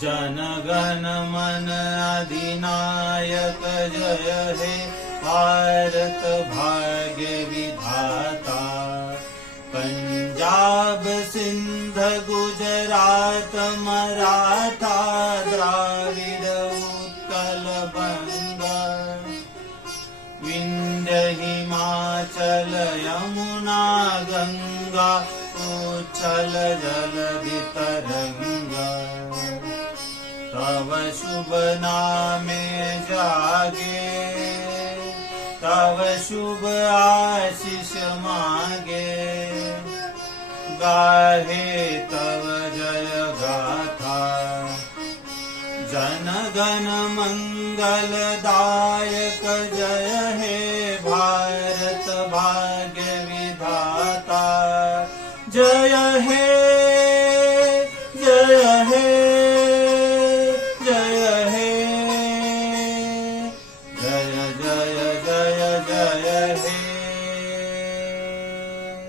जन गण मन अधिनायक जय हे भारत भाग्य विधाता। पंजाब सिंध गुजरात मराठा द्राविड उत्कल बंगा। विंध्य हिमाचल यमुना गंगा उच्छल जलधि तरंगा। तव शुभ नामे जागे तव शुभ आशीष मागे। गाहे तव जय गाथा जन गण मंगलदायक जय हे भारत भाग्य विधाता।